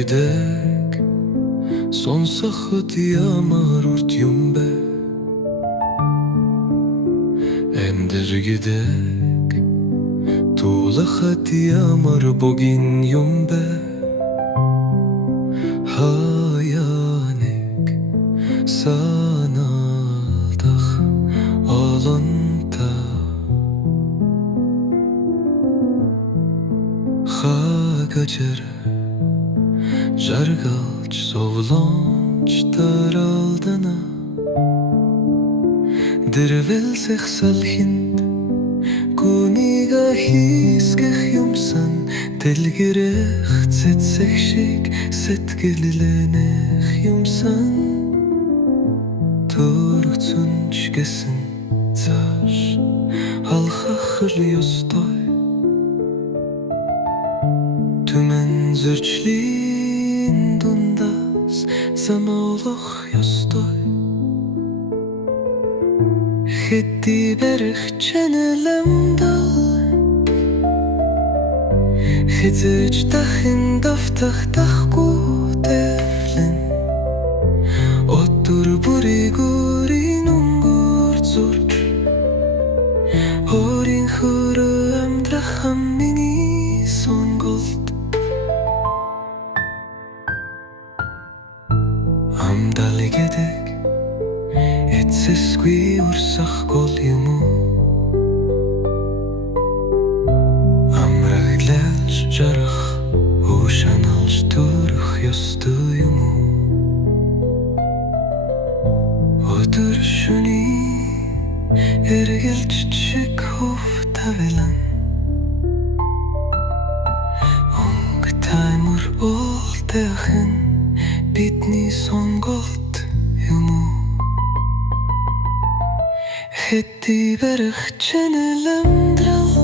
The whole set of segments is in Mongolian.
gidek Sonsakıt yağmar urt yumbe Endir gidek Tuğlakıt yağmar bogin yumbe Hayanek sanaldak alanta Хагачер жаргалч совлонч таралдана Дэрвэлсэх салхинд гүнига хийсгэх юмсан Дэлгэрэх цэцэх шиг сэтгэллэнэх юмсан Төрөгцөнч гэсэн цааш алхах л ёстой Түмэн зөрчлийн дундаас замуулах ёстой Хэдий барих чанилэмдэл Хизэж дахин давтахдахгүй дэвлэн Өдөр бүрийн өнгөр зурж Өөрийнхөө амьдрах миний сонголт Амдал гэдэг эцэсгүй урсах гол юм уу Амраглалж жарах ушаналж төрөх ёстой юм уу Өдөр шөнийн эргэлж чиг хөв тавилан Өнгө таймер уултайхан бидний сонголт юм уу Хэдий барих чанилэмдрэл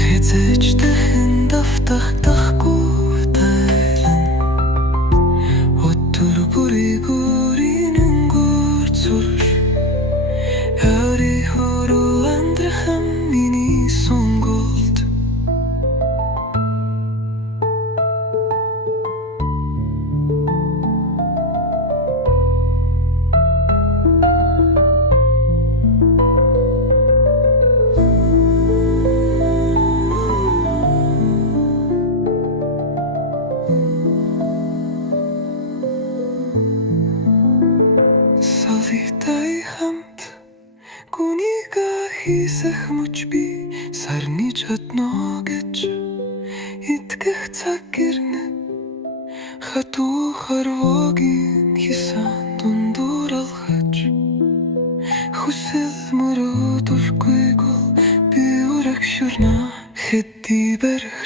Хизэж дахин давтахдахгүй тайлан Өдөр бүрийн өнгөр зурж Өөрийнхөө амьдрах миний сонголт Салитай хамт гүнига хийсэх мөч би сарны чадно гэж итгэх цаг гэрнэ хатуу харвогийн хисан дундуур алхаж хүсэл мөрөөдөлгүй гол би өрөх шүрнэ хэдий барих